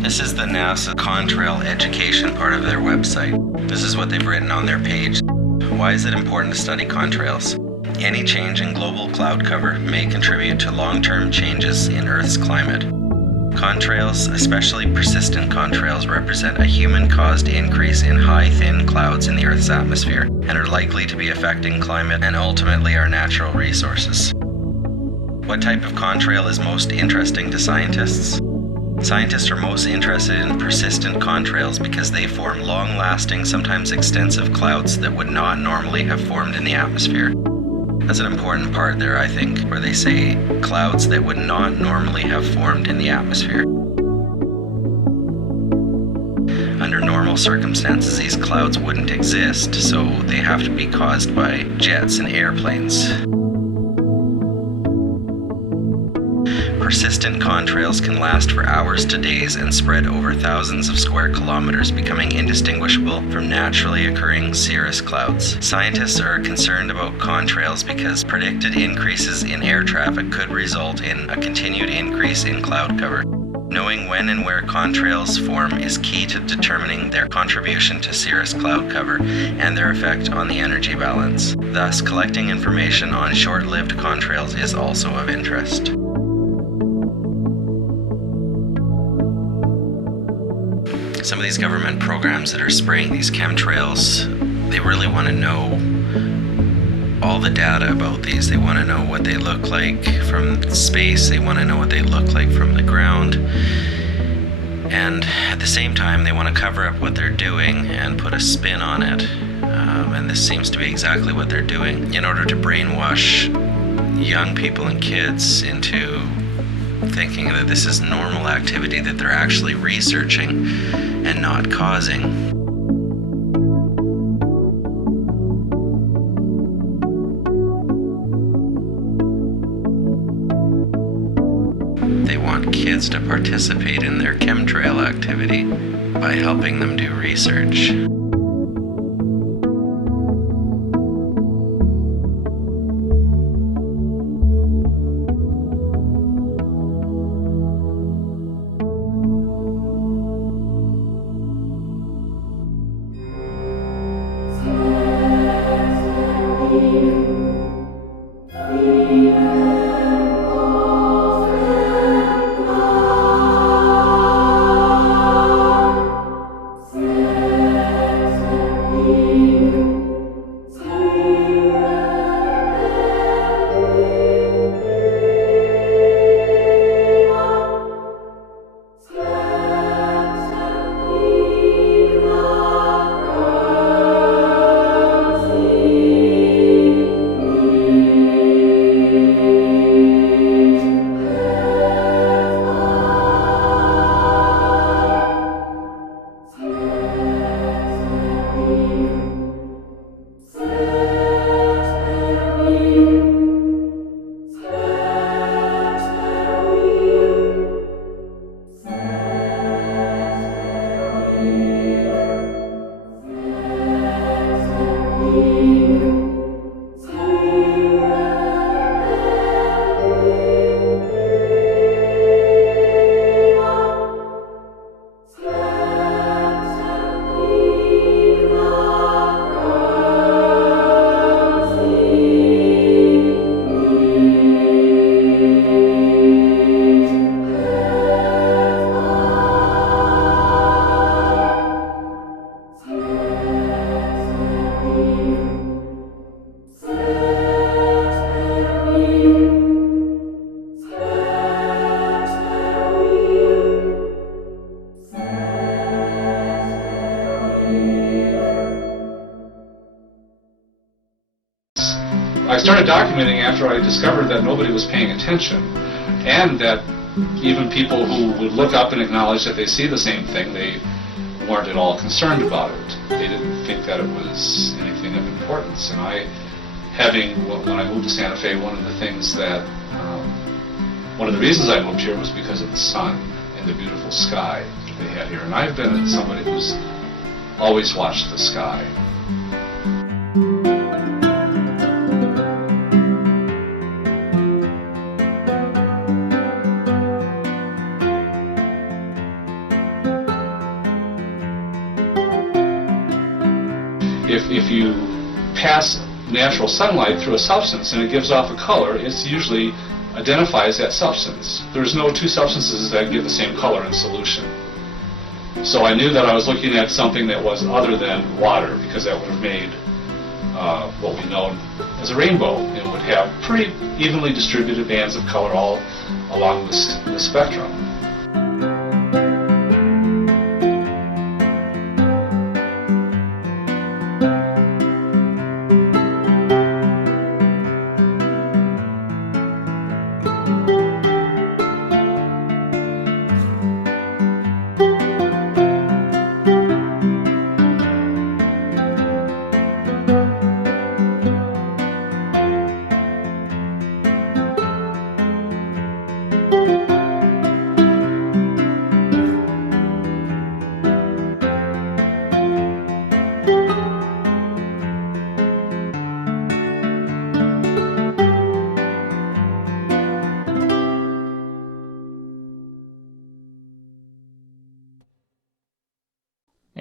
This is the NASA Contrail education part of their website. This is what they've written on their page. Why is it important to study contrails? Any change in global cloud cover may contribute to long-term changes in Earth's climate. Contrails, especially persistent contrails, represent a human-caused increase in high, thin clouds in the Earth's atmosphere and are likely to be affecting climate and ultimately our natural resources. What type of contrail is most interesting to scientists? Scientists are most interested in persistent contrails because they form long-lasting, sometimes extensive clouds that would not normally have formed in the atmosphere. That's an important part there, I think, where they say clouds that would not normally have formed in the atmosphere. Under normal circumstances, these clouds wouldn't exist, so they have to be caused by jets and airplanes. Persistent contrails can last for hours to days and spread over thousands of square kilometers, becoming indistinguishable from naturally occurring cirrus clouds. Scientists are concerned about contrails because predicted increases in air traffic could result in a continued increase in cloud cover. Knowing when and where contrails form is key to determining their contribution to cirrus cloud cover and their effect on the energy balance. Thus, collecting information on short-lived contrails is also of interest. Some of these government programs that are spraying these chemtrails, they really want to know all the data about these. They want to know what they look like from space. They want to know what they look like from the ground. And at the same time, they want to cover up what they're doing and put a spin on it. And this seems to be exactly what they're doing in order to brainwash young people and kids into thinking that this is normal activity that they're actually researching and not causing. They want kids to participate in their chemtrail activity by helping them do research. I started documenting after I discovered that nobody was paying attention, and that even people who would look up and acknowledge that they see the same thing, they weren't at all concerned about it. They didn't think that it was anything of importance. And when I moved to Santa Fe, one of the things that, one of the reasons I moved here was because of the sun and the beautiful sky that they had here. And I've been somebody who's always watched the sky. if you pass natural sunlight through a substance and it gives off a color, it's usually identifies that substance. There's no two substances that give the same color in solution. So I knew that I was looking at something that was other than water, because that would have made what we know as a rainbow. It would have pretty evenly distributed bands of color all along the spectrum.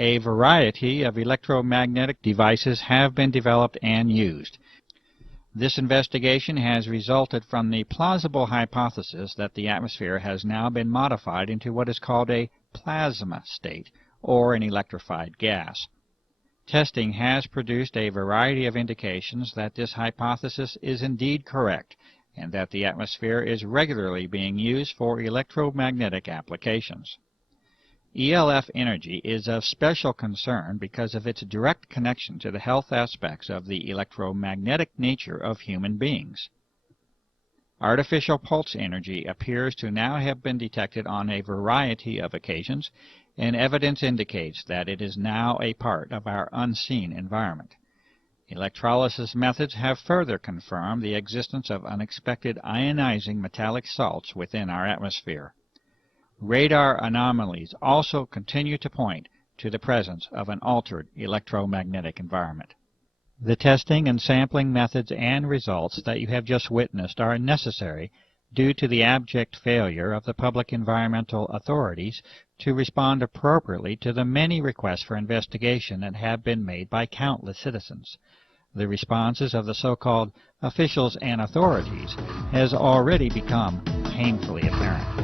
A variety of electromagnetic devices have been developed and used. This investigation has resulted from the plausible hypothesis that the atmosphere has now been modified into what is called a plasma state, or an electrified gas. Testing has produced a variety of indications that this hypothesis is indeed correct, and that the atmosphere is regularly being used for electromagnetic applications. ELF energy is of special concern because of its direct connection to the health aspects of the electromagnetic nature of human beings. Artificial pulse energy appears to now have been detected on a variety of occasions, and evidence indicates that it is now a part of our unseen environment. Electrolysis methods have further confirmed the existence of unexpected ionizing metallic salts within our atmosphere. Radar anomalies also continue to point to the presence of an altered electromagnetic environment. The testing and sampling methods and results that you have just witnessed are necessary due to the abject failure of the public environmental authorities to respond appropriately to the many requests for investigation that have been made by countless citizens. The responses of the so-called officials and authorities has already become painfully apparent.